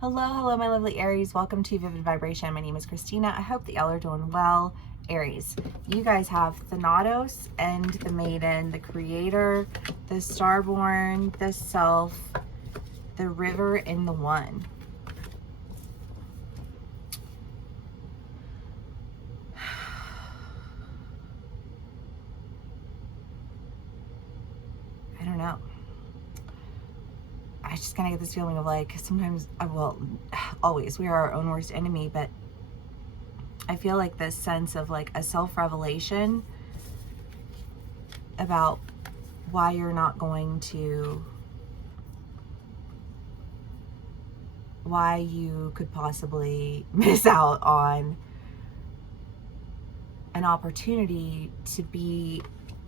Hello, my lovely Aries. Welcome to Vivid Vibration. My name is Christina. I hope that y'all are doing well. Aries, you guys have Thanatos and the Maiden, the Creator, the Starborn, the Self, the River, and the One. I don't know. I just kind of get this feeling of like sometimes, well, always, we are our own worst enemy, but I feel like this sense of like a self-revelation about why you're not going to, why you could possibly miss out on an opportunity to be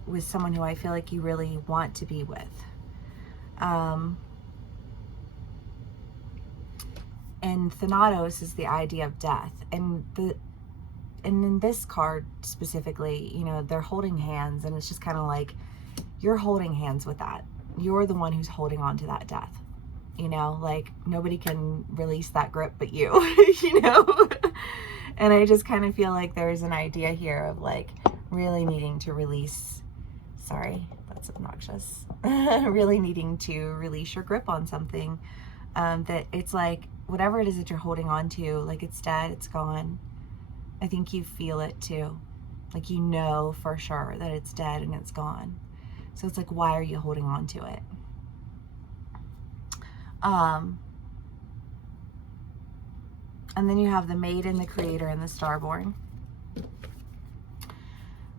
with someone who I feel like you really want to be with. And Thanatos is the idea of death. And in this card specifically, you know, they're holding hands, and it's just kind of like you're holding hands with that. You're the one who's holding on to that death. You know, like nobody can release that grip but you, you know? And I just kind of feel like there's an idea here of like really needing to release, sorry, that's obnoxious, really needing to release your grip on something. That it's like, whatever it is that you're holding on to, like it's dead, it's gone. I think you feel it too. Like you know for sure that it's dead and it's gone. So it's like, why are you holding on to it? And then you have the Maiden, the Creator, and the Starborn.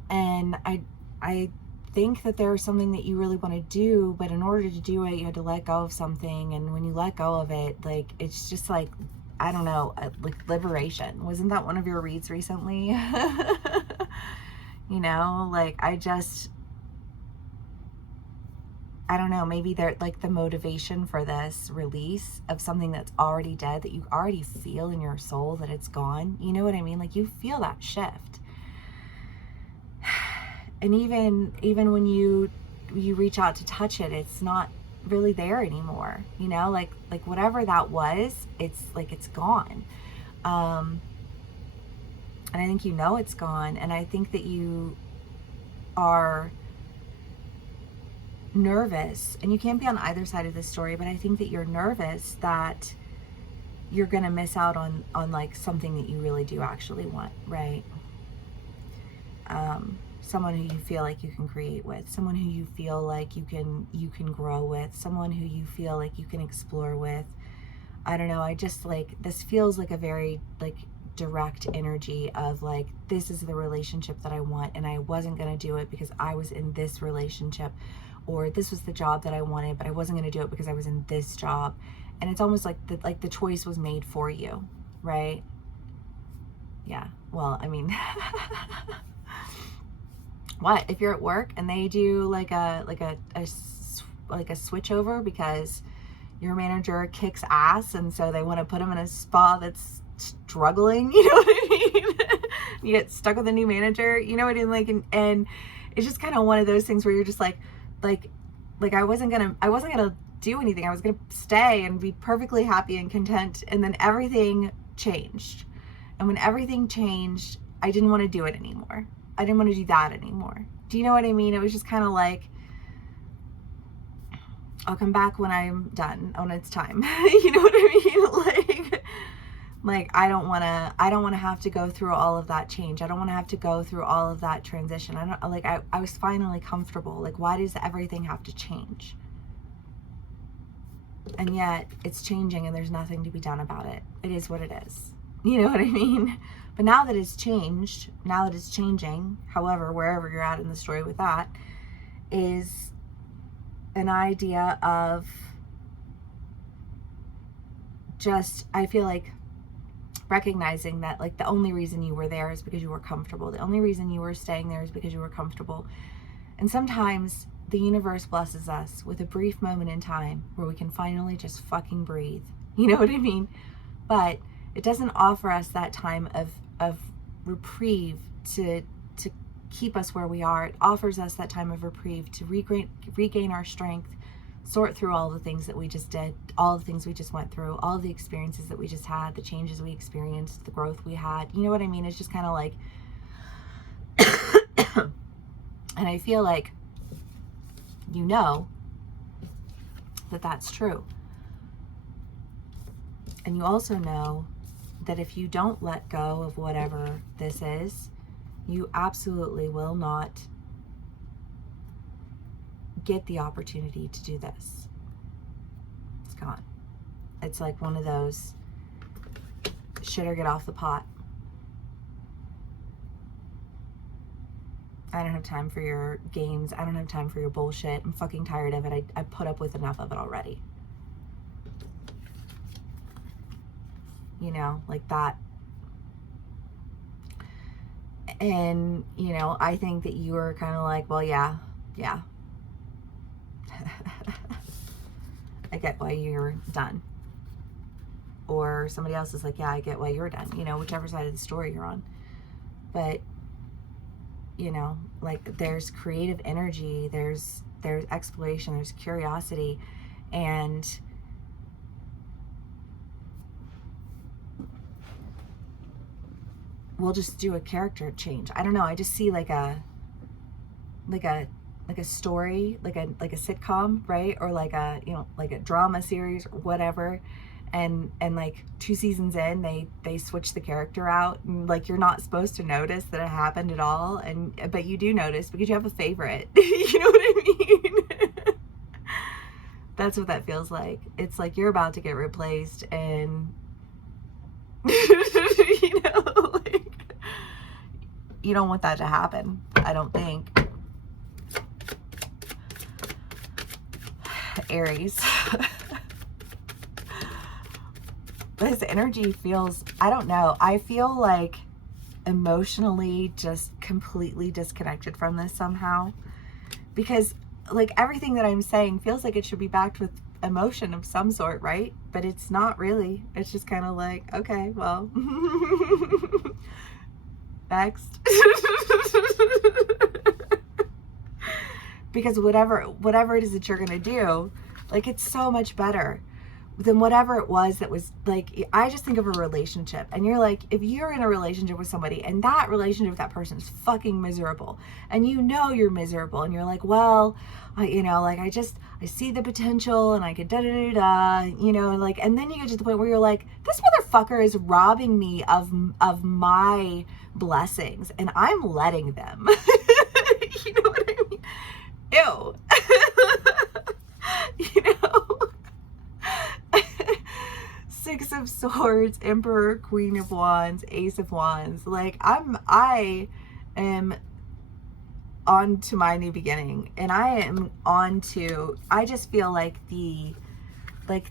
And I think that there's something that you really want to do, but in order to do it, you had to let go of something. And when you let go of it, like, it's just like, I don't know, like liberation. Wasn't that one of your reads recently? You know, like I don't know, maybe they're like the motivation for this release of something that's already dead, that you already feel in your soul that it's gone. You know what I mean? Like you feel that shift. And even when you reach out to touch it, it's not really there anymore. You know, like whatever that was, it's like it's gone. And I think you know it's gone. And I think that you are nervous, and you can't be on either side of this story, but I think that you're nervous that you're gonna miss out on like something that you really do actually want, right? Someone who you feel like you can create with, someone who you feel like you can grow with, someone who you feel like you can explore with. I don't know, I just like, this feels like a very like direct energy of like, this is the relationship that I want, and I wasn't gonna do it because I was in this relationship, or this was the job that I wanted, but I wasn't gonna do it because I was in this job. And it's almost like the choice was made for you, right? Yeah, well, I mean, what if you're at work and they do like a switch over because your manager kicks ass, and so they want to put them in a spa that's struggling, you know what I mean? You get stuck with a new manager, you know what I mean? Like, and it's just kind of one of those things where you're just like I wasn't gonna do anything. I was gonna stay and be perfectly happy and content, and then everything changed. And when everything changed, I didn't want to do it anymore. I didn't want to do that anymore. Do you know what I mean? It was just kind of like, I'll come back when I'm done, when it's time. You know what I mean? Like I don't want to have to go through all of that change. I don't want to have to go through all of that transition. I was finally comfortable. Like, why does everything have to change? And yet it's changing, and there's nothing to be done about it. It is what it is. You know what I mean? But now that it's changed, now that it's changing, however, wherever you're at in the story with that, is an idea of just, I feel like, recognizing that like the only reason you were there is because you were comfortable. The only reason you were staying there is because you were comfortable. And sometimes the universe blesses us with a brief moment in time where we can finally just fucking breathe. You know what I mean? But it doesn't offer us that time of reprieve to keep us where we are. It offers us that time of reprieve to regain our strength, sort through all the things that we just did, all the things we just went through, all the experiences that we just had, the changes we experienced, the growth we had. You know what I mean? It's just kind of like, and I feel like, you know, that that's true. And you also know that if you don't let go of whatever this is, you absolutely will not get the opportunity to do this. It's gone. It's like one of those shit or get off the pot. I don't have time for your games. I don't have time for your bullshit. I'm fucking tired of it. I put up with enough of it already. You know, like that. And, you know, I think that you were kind of like, well, yeah. I get why you're done. Or somebody else is like, yeah, I get why you're done. You know, whichever side of the story you're on. But, you know, like there's creative energy, there's exploration, there's curiosity, and we'll just do a character change. I don't know. I just see like a story, like a sitcom, right? Or like a, you know, like a drama series or whatever. And like 2 seasons in, they switch the character out, and like you're not supposed to notice that it happened at all, but you do notice because you have a favorite. You know what I mean? That's what that feels like. It's like you're about to get replaced, and you know, like, you don't want that to happen, I don't think. Aries. This energy feels, I don't know, I feel like emotionally just completely disconnected from this somehow, because like everything that I'm saying feels like it should be backed with emotion of some sort, right? But it's not really. It's just kind of like, okay, well, next. Because whatever it is that you're gonna do, like, it's so much better than whatever it was that was, like, I just think of a relationship, and you're like, if you're in a relationship with somebody and that relationship with that person is fucking miserable, and you know you're miserable, and you're like, well, you know, like, I see the potential, and I could da-da-da-da, you know, like, and then you get to the point where you're like, this motherfucker is robbing me of my blessings, and I'm letting them. You know what I mean? Ew. You know? Six of Swords, Emperor, Queen of Wands, Ace of Wands. Like, I am on to my new beginning, and I am on to, I just feel like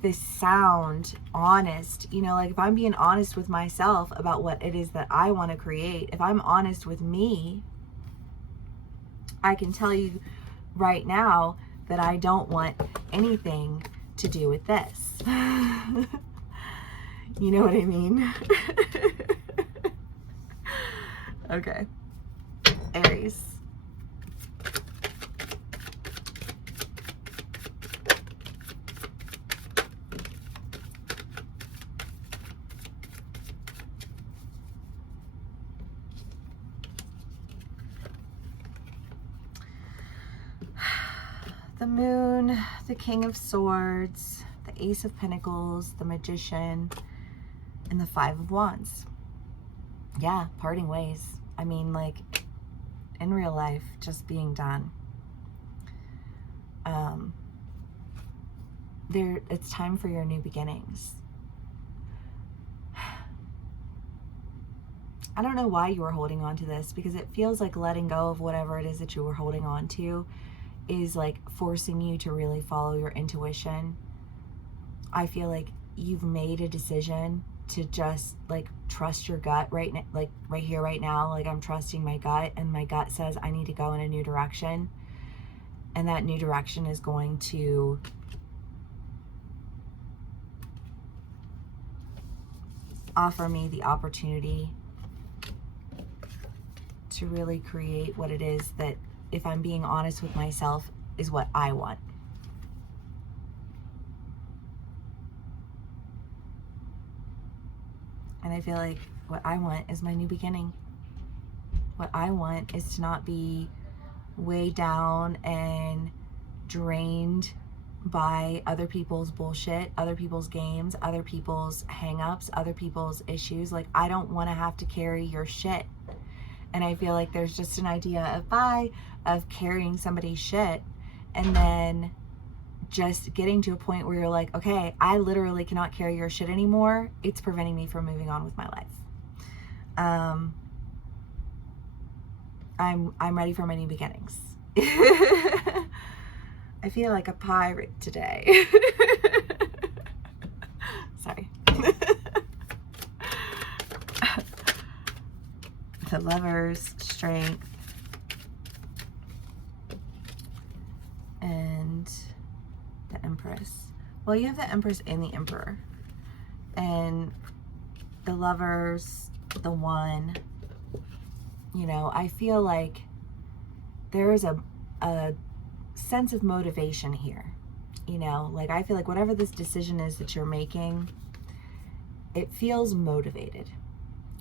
this sound honest, you know, like if I'm being honest with myself about what it is that I want to create, if I'm honest with me, I can tell you right now that I don't want anything to do with this. You know what I mean? Okay. Aries. The Moon, the King of Swords, the Ace of Pentacles, the Magician, and the Five of Wands. Yeah, parting ways. I mean, like, in real life, just being done. It's time for your new beginnings. I don't know why you were holding on to this, because it feels like letting go of whatever it is that you were holding on to is like forcing you to really follow your intuition. I feel like you've made a decision to just like trust your gut right now, like right here, right now. Like, I'm trusting my gut, and my gut says I need to go in a new direction, and that new direction is going to offer me the opportunity to really create what it is that, if I'm being honest with myself, is what I want. And I feel like what I want is my new beginning. What I want is to not be weighed down and drained by other people's bullshit, other people's games, other people's hangups, other people's issues. Like, I don't want to have to carry your shit. And I feel like there's just an idea of carrying somebody's shit and then just getting to a point where you're like, okay, I literally cannot carry your shit anymore. It's preventing me from moving on with my life. I'm ready for my new beginnings. I feel like a pirate today. Sorry. The Lovers, Strength, and the Empress. Well, you have the Empress and the Emperor. And the Lovers, the One, you know, I feel like there is a sense of motivation here. You know, like, I feel like whatever this decision is that you're making, it feels motivated.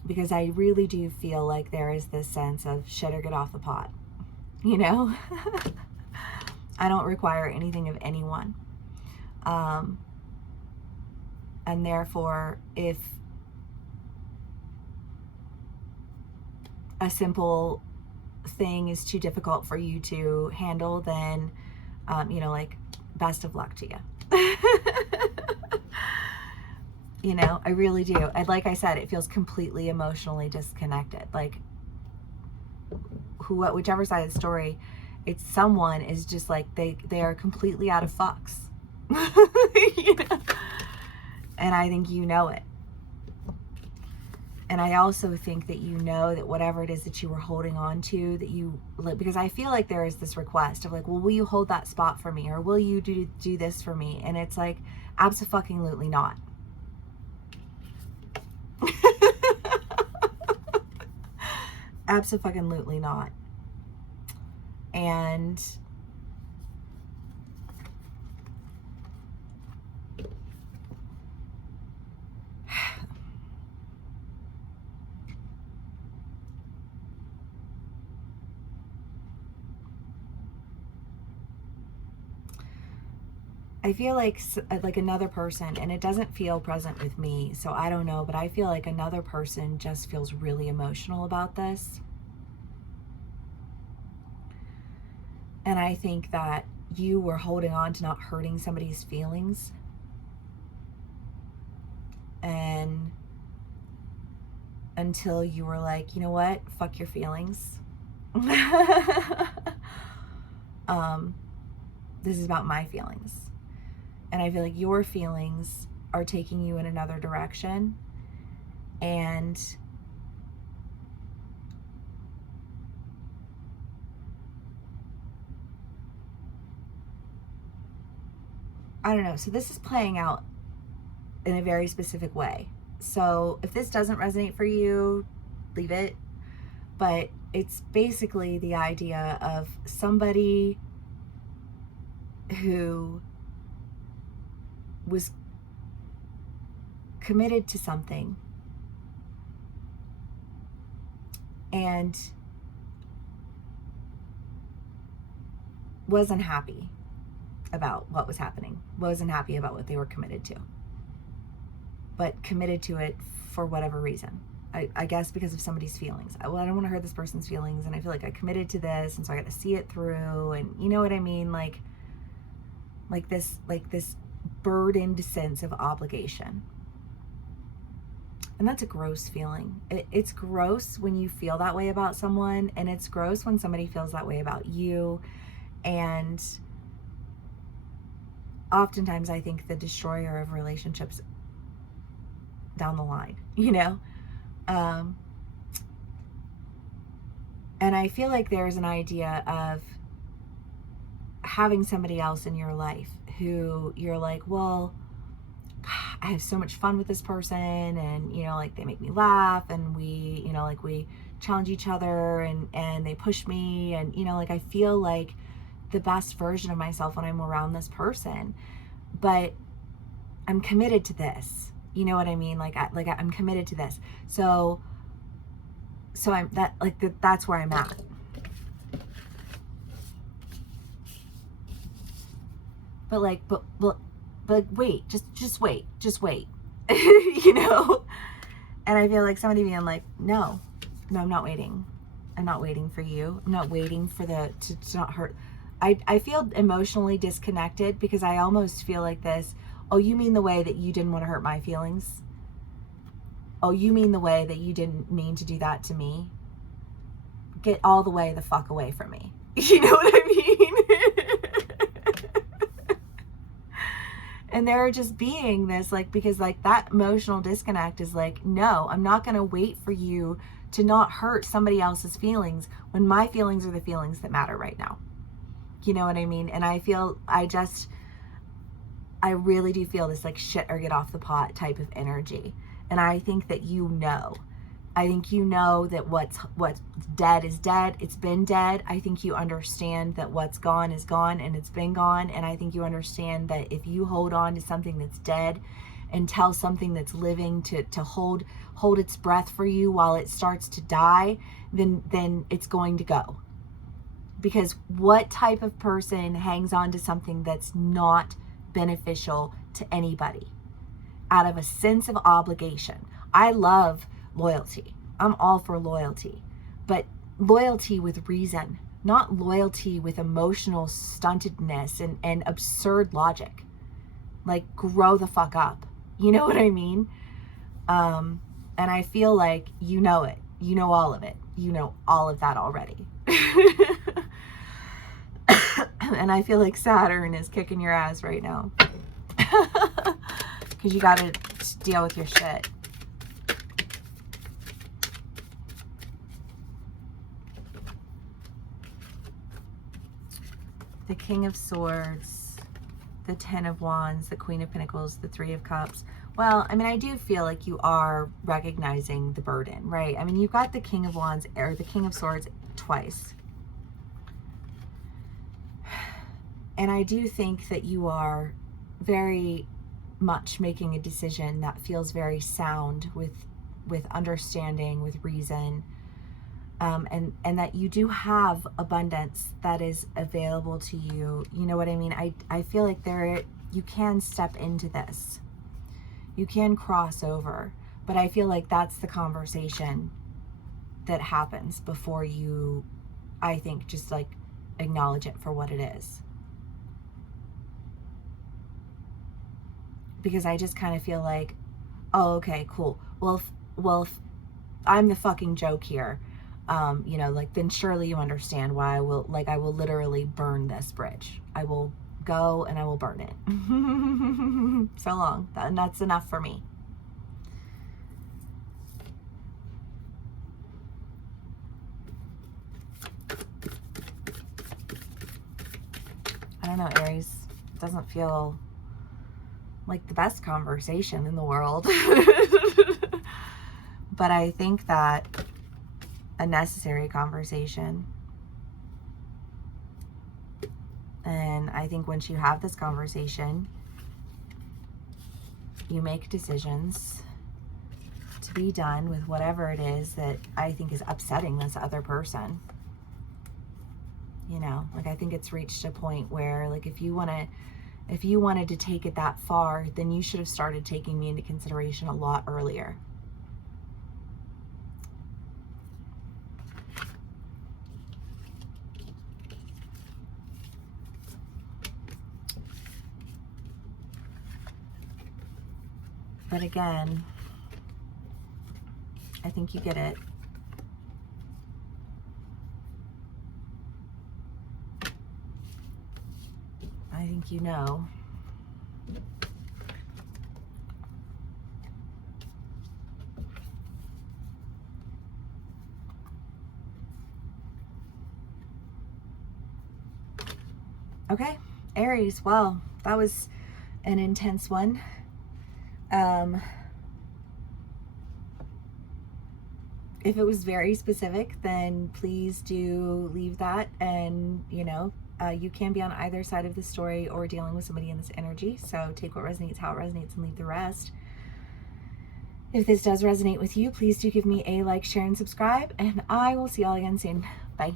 Because I really do feel like there is this sense of shit or get off the pot. You know? I don't require anything of anyone. And therefore, if a simple thing is too difficult for you to handle, then, you know, like, best of luck to you. You know, I really do. And like I said, it feels completely emotionally disconnected. Like, whichever side of the story, it's someone is just like, they are completely out of fucks. You know? And I think you know it. And I also think that you know that whatever it is that you were holding on to, that you, because I feel like there is this request of like, well, will you hold that spot for me? Or will you do this for me? And it's like, abso-fucking-lutely not. Abso-fucking-lutely not. And I feel like another person, and it doesn't feel present with me, so I don't know, but I feel like another person just feels really emotional about this. And I think that you were holding on to not hurting somebody's feelings. And until you were like, you know what? Fuck your feelings. This is about my feelings. And I feel like your feelings are taking you in another direction. And I don't know. So this is playing out in a very specific way. So if this doesn't resonate for you, leave it. But it's basically the idea of somebody who was committed to something and wasn't happy about what was happening, wasn't happy about what they were committed to, but committed to it for whatever reason. I guess because of somebody's feelings. Well, I don't want to hurt this person's feelings, and I feel like I committed to this, and so I got to see it through, and you know what I mean? Like this burdened sense of obligation. And that's a gross feeling. It's gross when you feel that way about someone, and it's gross when somebody feels that way about you. And oftentimes I think the destroyer of relationships down the line, you know? And I feel like there's an idea of having somebody else in your life who you're like, well, I have so much fun with this person, and you know, like, they make me laugh, and we, you know, like, we challenge each other, and they push me, and you know, like, I feel like the best version of myself when I'm around this person, but I'm committed to this, You know what I mean? Like I'm committed to this. So I'm that, like, that's where I'm at. But like, but wait, just wait, you know? And I feel like somebody being like, no, I'm not waiting. I'm not waiting for you. I'm not waiting for to not hurt. I feel emotionally disconnected because I almost feel like this. Oh, you mean the way that you didn't want to hurt my feelings? Oh, you mean the way that you didn't mean to do that to me? Get all the way the fuck away from me. You know what I mean? And they're just being this, like, because like that emotional disconnect is like, no, I'm not going to wait for you to not hurt somebody else's feelings when my feelings are the feelings that matter right now. You know what I mean? And I feel, I really do feel this like shit or get off the pot type of energy. And I think that I think you know that what's dead is dead. It's been dead. I think you understand that what's gone is gone and it's been gone. And I think you understand that if you hold on to something that's dead and tell something that's living to hold its breath for you while it starts to die, then it's going to go. Because what type of person hangs on to something that's not beneficial to anybody out of a sense of obligation? I love loyalty. I'm all for loyalty, but loyalty with reason, not loyalty with emotional stuntedness and absurd logic. Like, grow the fuck up. You know what I mean? And I feel like you know it. You know all of it. You know all of that already. And I feel like Saturn is kicking your ass right now. Because you got to deal with your shit. The King of Swords, the Ten of Wands, the Queen of Pentacles, the Three of Cups. Well, I mean, I do feel like you are recognizing the burden, right? I mean, you've got the King of Wands or the King of Swords twice. And I do think that you are very much making a decision that feels very sound with understanding, with reason, and that you do have abundance that is available to you. You know what I mean? I feel like you can step into this. You can cross over. But I feel like that's the conversation that happens before you, I think, just like acknowledge it for what it is. Because I just kind of feel like, oh, okay, cool. Well, if I'm the fucking joke here, you know, like, then surely you understand why I will literally burn this bridge. I will go and I will burn it. So long. That's enough for me. I don't know, Aries. It doesn't feel like the best conversation in the world. But I think that a necessary conversation. And I think once you have this conversation, you make decisions to be done with whatever it is that I think is upsetting this other person. You know, like, I think it's reached a point where, like, if you wanted to take it that far, then you should have started taking me into consideration a lot earlier. But again, I think you get it. I think you know. Okay, Aries, well, that was an intense one. If it was very specific, then please do leave that. And, you know, you can be on either side of the story or dealing with somebody in this energy. So take what resonates, how it resonates, and leave the rest. If this does resonate with you, please do give me a like, share, and subscribe, and I will see y'all again soon. Bye.